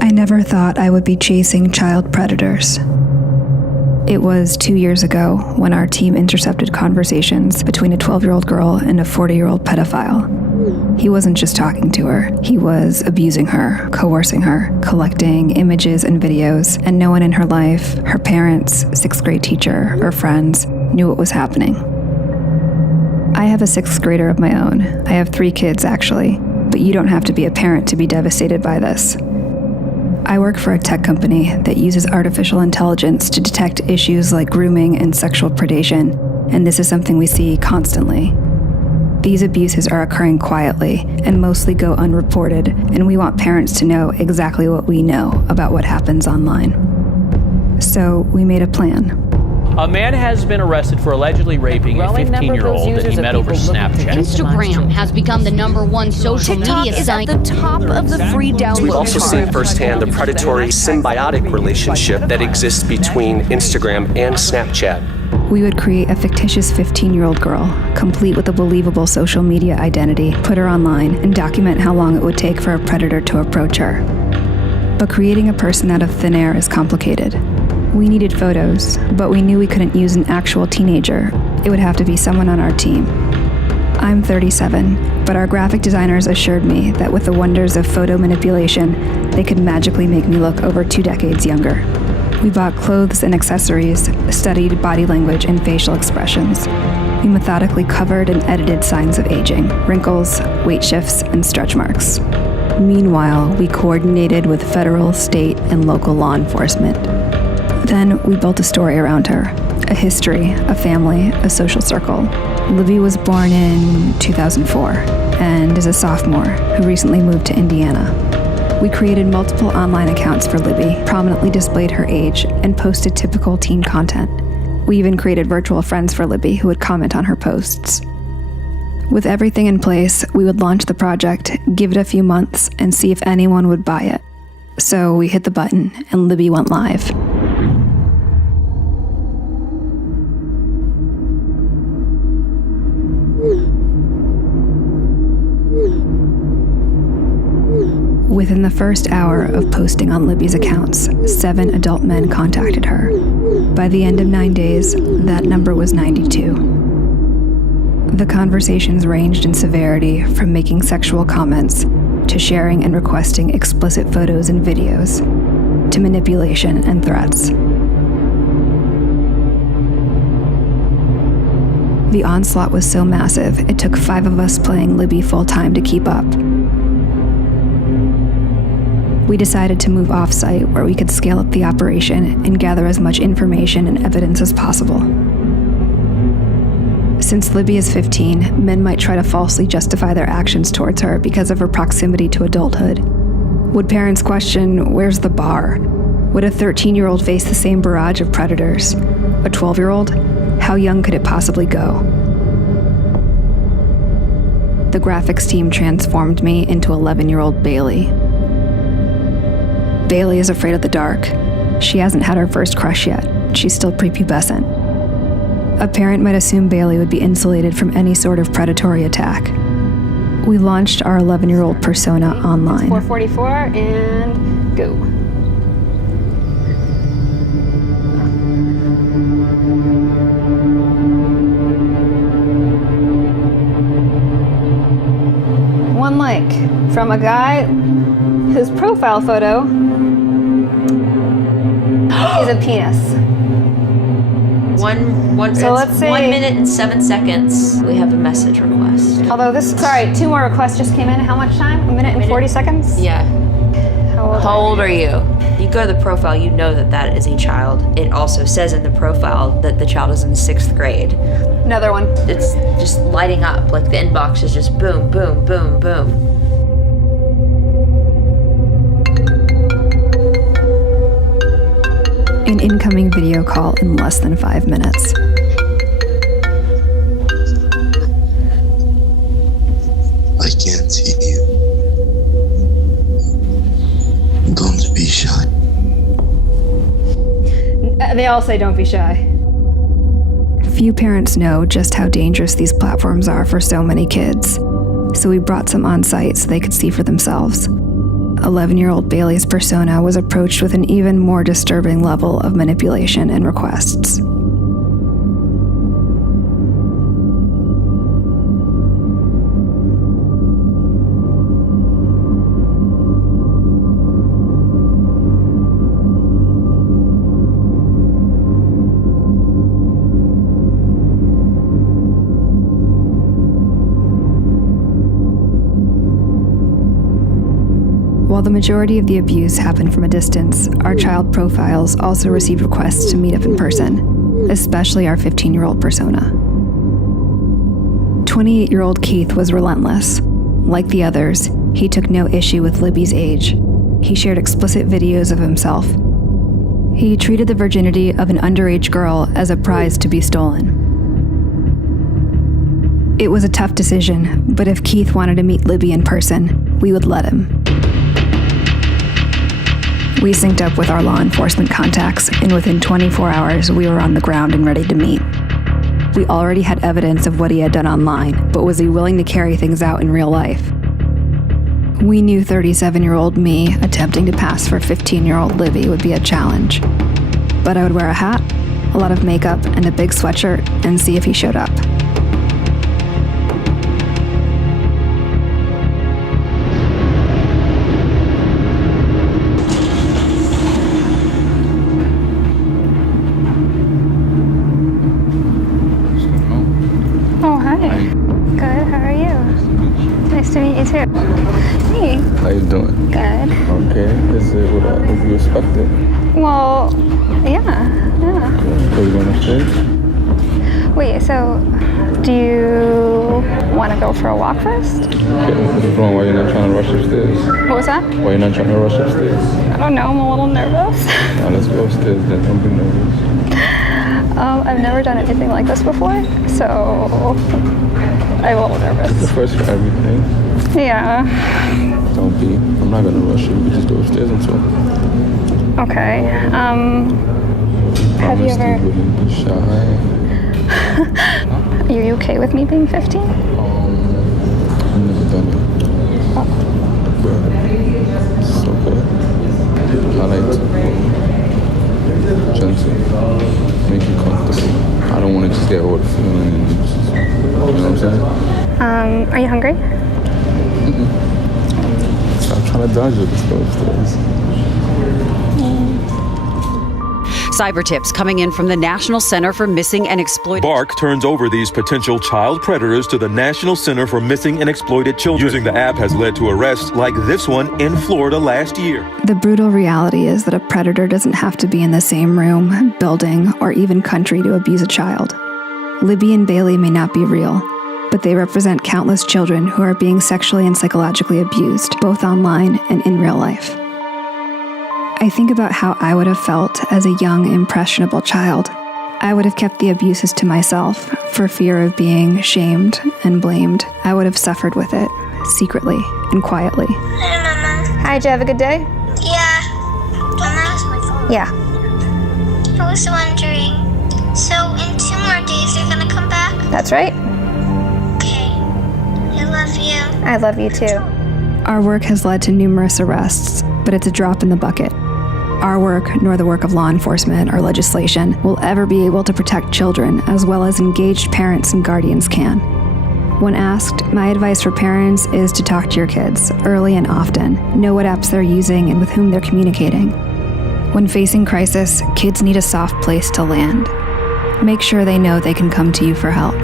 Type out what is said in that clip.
I never thought I would be chasing child predators. It was 2 years ago when our team intercepted conversations between a 12-year-old girl and a 40-year-old pedophile. He wasn't just talking to her, he was abusing her, coercing her, collecting images and videos, and no one in her life, her parents, sixth grade teacher, or friends, knew what was happening. I have a sixth grader of my own. I have 3 kids, actually, but you don't have to be a parent to be devastated by this. I work for a tech company that uses artificial intelligence to detect issues like grooming and sexual predation, and this is something we see constantly. These abuses are occurring quietly and mostly go unreported, and we want parents to know exactly what we know about what happens online. So we made a plan. A man has been arrested for allegedly raping a 15-year-old that he met over Snapchat. Instagram has become the #1 social media site. At the top of the free download. We've also seen firsthand the predatory symbiotic relationship that exists between Instagram and Snapchat. We would create a fictitious 15-year-old girl, complete with a believable social media identity, put her online, and document how long it would take for a predator to approach her. But creating a person out of thin air is complicated. We needed photos, but we knew we couldn't use an actual teenager. It would have to be someone on our team. I'm 37, but our graphic designers assured me that with the wonders of photo manipulation, they could magically make me look over 2 decades younger. We bought clothes and accessories, studied body language and facial expressions. We methodically covered and edited signs of aging, wrinkles, weight shifts, and stretch marks. Meanwhile, we coordinated with federal, state, and local law enforcement. Then we built a story around her, a history, a family, a social circle. Libby was born in 2004 and is a sophomore who recently moved to Indiana. We created multiple online accounts for Libby, prominently displayed her age, and posted typical teen content. We even created virtual friends for Libby who would comment on her posts. With everything in place, we would launch the project, give it a few months, and see if anyone would buy it. So we hit the button, and Libby went live. Within the first hour of posting on Libby's accounts, 7 adult men contacted her. By the end of 9 days, that number was 92. The conversations ranged in severity from making sexual comments to sharing and requesting explicit photos and videos to manipulation and threats. The onslaught was so massive, it took 5 of us playing Libby full-time to keep up. We decided to move off-site where we could scale up the operation and gather as much information and evidence as possible. Since Libby is 15, men might try to falsely justify their actions towards her because of her proximity to adulthood. Would parents question, where's the bar? Would a 13-year-old face the same barrage of predators? A 12-year-old? How young could it possibly go? The graphics team transformed me into 11-year-old Bailey. Bailey is afraid of the dark. She hasn't had her first crush yet. She's still prepubescent. A parent might assume Bailey would be insulated from any sort of predatory attack. We launched our 11-year-old persona online. 444 and go. One like from a guy whose profile photo is a penis. So let's say 1 minute and 7 seconds. We have a message request. Although sorry, 2 more requests just came in. How much time? 1 minute and 40 seconds? Yeah. How old are you? You go to the profile, you know that is a child. It also says in the profile that the child is in 6th grade. Another one. It's just lighting up, like the inbox is just boom, boom, boom, boom. An incoming video call in less than 5 minutes. I can't see you. Don't be shy. They all say don't be shy. Few parents know just how dangerous these platforms are for so many kids, so we brought some on site so they could see for themselves. 11-year-old Bailey's persona was approached with an even more disturbing level of manipulation and requests. While the majority of the abuse happened from a distance, our child profiles also received requests to meet up in person, especially our 15-year-old persona. 28-year-old Keith was relentless. Like the others, he took no issue with Libby's age. He shared explicit videos of himself. He treated the virginity of an underage girl as a prize to be stolen. It was a tough decision, but if Keith wanted to meet Libby in person, we would let him. We synced up with our law enforcement contacts, and within 24 hours, we were on the ground and ready to meet. We already had evidence of what he had done online, but was he willing to carry things out in real life? We knew 37-year-old me attempting to pass for 15-year-old Libby would be a challenge. But I would wear a hat, a lot of makeup, and a big sweatshirt, and see if he showed up. To meet you too. Hey. How you doing? Good. Okay. Is it what you expected? Well, yeah. So you going upstairs? Wait, so do you want to go for a walk first? Okay. What's wrong? Why you're not trying to rush upstairs? What was that? Why you're not trying to rush upstairs? I don't know. I'm a little nervous. Now let's go upstairs then. Don't be nervous. I've never done anything like this before, so I'm a little nervous. It's the first for everything. Yeah. Don't be. I'm not gonna rush you. We just go upstairs and talk. Okay. Have you ever? You wouldn't be shy. Are you okay with me being 15? I've never done it. Oh. But it's okay. I like to gentle, make you comfortable. I don't want to just get all the feeling and just, you know what I'm saying? Are you hungry? Mm-mm. Stop trying to dodge it. Let's go upstairs. Cyber tips coming in from the National Center for Missing and Exploited. Bark turns over these potential child predators to the National Center for Missing and Exploited Children. Using the app has led to arrests like this one in Florida last year. The brutal reality is that a predator doesn't have to be in the same room, building, or even country to abuse a child. Libby and Bailey may not be real, but they represent countless children who are being sexually and psychologically abused, both online and in real life. I think about how I would have felt as a young, impressionable child. I would have kept the abuses to myself for fear of being shamed and blamed. I would have suffered with it, secretly and quietly. Hi, Mama. Hi, did you have a good day? Yeah. Mama? Yeah. I was wondering, so in 2 more days you're gonna come back? That's right. Okay. I love you. I love you too. Our work has led to numerous arrests, but it's a drop in the bucket. Our work, nor the work of law enforcement or legislation, will ever be able to protect children as well as engaged parents and guardians can. When asked, my advice for parents is to talk to your kids early and often, know what apps they're using and with whom they're communicating. When facing crisis, kids need a soft place to land. Make sure they know they can come to you for help.